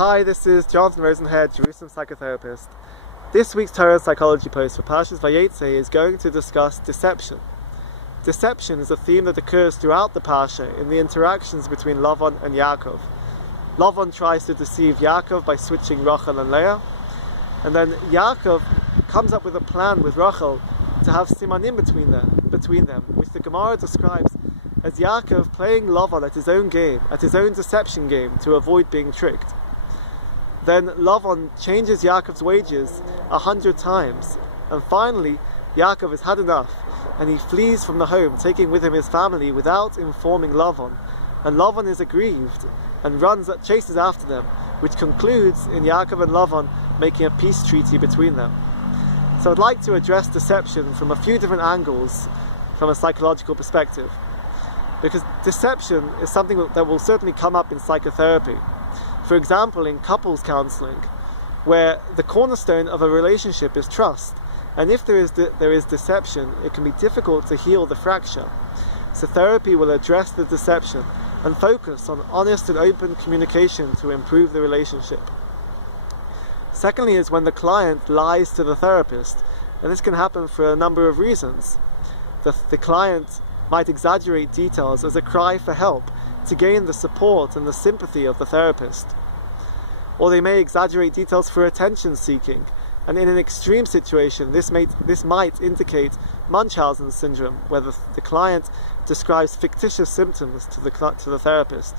Hi, this is Jonathan Rosenhead, Jerusalem psychotherapist. This week's Torah and Psychology post for Parshas Vayeitzei is going to discuss deception. Deception is a theme that occurs throughout the Parsha in the interactions between Lavan and Yaakov. Lavan tries to deceive Yaakov by switching Rachel and Leah, and then Yaakov comes up with a plan with Rachel to have simanim between them, which the Gemara describes as Yaakov playing Lavan at his own game, at his own deception game, to avoid being tricked. Then Lavan changes Yaakov's wages 100 times, and finally Yaakov has had enough, and he flees from the home, taking with him his family without informing Lavan. And Lavan is aggrieved and chases after them, which concludes in Yaakov and Lavan making a peace treaty between them. So I'd like to address deception from a few different angles from a psychological perspective, because deception is something that will certainly come up in psychotherapy. For example, in couples counseling, where the cornerstone of a relationship is trust, and if there is deception, it can be difficult to heal the fracture. So therapy will address the deception and focus on honest and open communication to improve the relationship. Secondly is when the client lies to the therapist, and this can happen for a number of reasons. The client might exaggerate details as a cry for help to gain the support and the sympathy of the therapist. Or they may exaggerate details for attention seeking, and in an extreme situation this might indicate Munchausen syndrome, where the client describes fictitious symptoms to the therapist.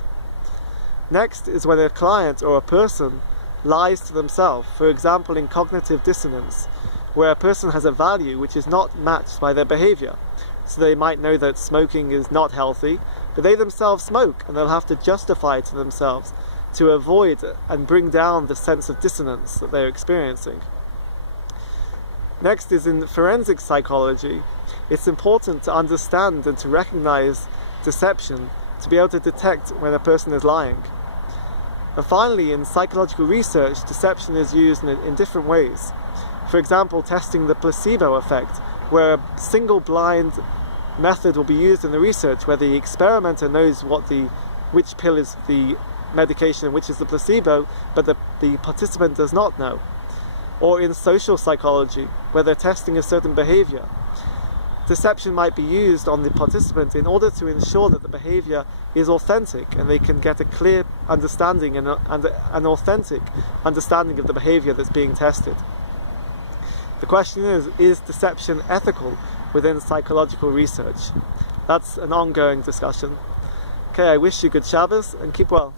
Next is when a client or a person lies to themselves, for example in cognitive dissonance, where a person has a value which is not matched by their behavior. So they might know that smoking is not healthy, but they themselves smoke, and they'll have to justify it to themselves to avoid and bring down the sense of dissonance that they're experiencing. Next is in forensic psychology. It's important to understand and to recognize deception, to be able to detect when a person is lying. And finally, in psychological research, deception is used in different ways. For example, testing the placebo effect, where a single blind method will be used in the research, where the experimenter knows which pill is the medication and which is the placebo, but the participant does not know. Or in social psychology, where they're testing a certain behavior, deception might be used on the participant in order to ensure that the behavior is authentic and they can get a clear understanding and an authentic understanding of the behavior that's being tested. The question is deception ethical within psychological research? That's an ongoing discussion. Okay, I wish you good Shabbos and keep well.